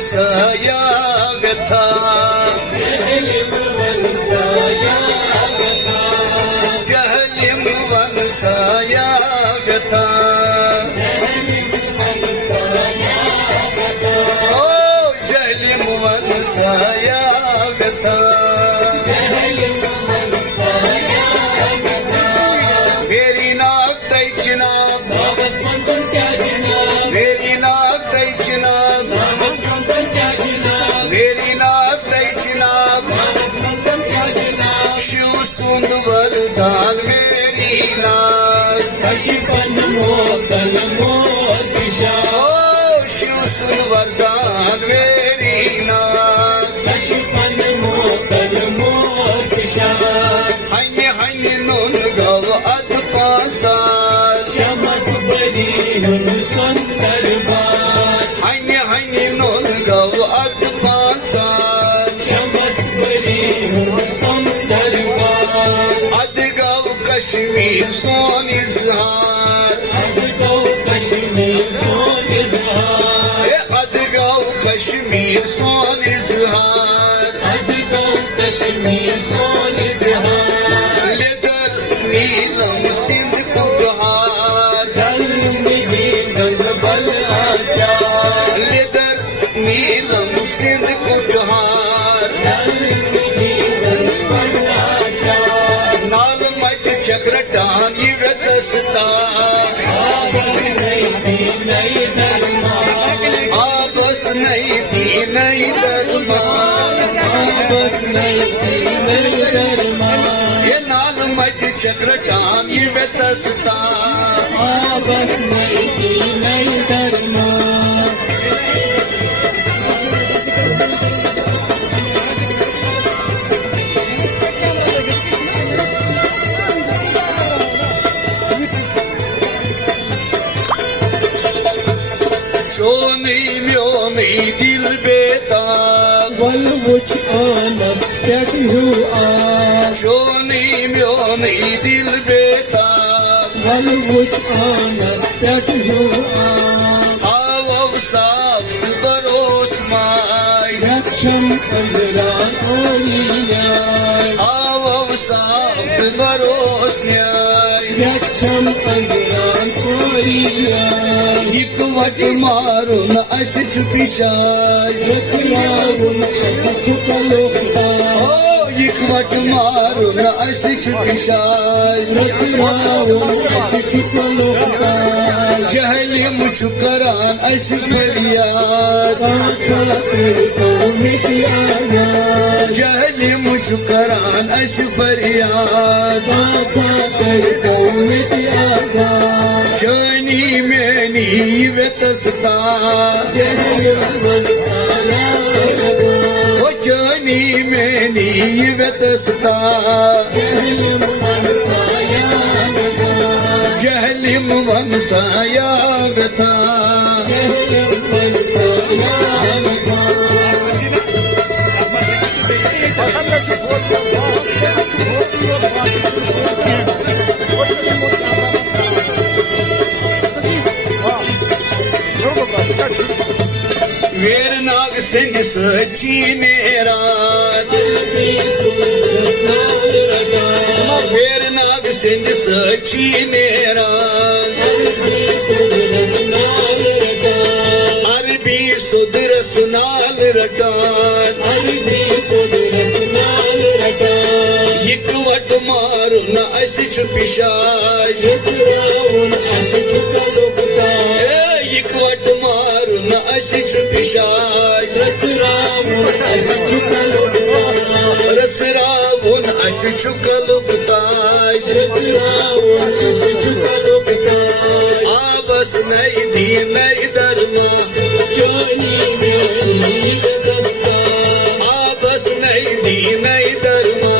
वंशया व्यथा जहलिम वंशया व्यथा ओ जहलिम वंशया व्यथा मेरी नाक दैची नाक मेरी नाक दैची नाक मेरी नाक दैची नाक शिव सुंद वरदान मेरी नाक ओ शिव सुंद वरदान मेरी नाक हन्य हन्य नोन गव अद पासार हन्य हन्य नोन गव अद पासार अद गव कश्मीर सोन इजहार अद गव कश्मीर सोन इजहार लेदर नीलम सिंध कुबहार लेदर नीलम सिंध कुबहार नाल मत चक्रटान रतसता आपस नहीं थी नई ये नाल मत चक्रटान व्यतसता आपस नहीं थी नई धर्मा Şoni mioni dil beta Wal which honest that you are Şoni mioni dil beta Wal which honest that you are Avav saft baros mai Yaksham Azran Aliyai Avav saft baros nyai Yaksham Azran Aliyai Yıkvat marun aşı çupişay Yatravun Asa Chukalokta Oh yıkvat marun aşı çupişay Yatravun Asa Chukalokta Cehelim çukaran aşı feryat Pacha Kirto Mityaya Cehelim çukaran aşı feryat Pacha Kirto Mityaya Jani meni vetasta Jahil Vansaya O jani meni vetasta Jahil Vansaya Jahlim vansaya veta Jahil Vansaya Vernag seni saçinerat Vernag seni saçinerat Arbi sudras nal ratan Yikvat marun aşı çupişay Yikvat marun aşı çupişay Rasravun aşı çukalubtay Abas neydi ney darma Abas neydi ney darma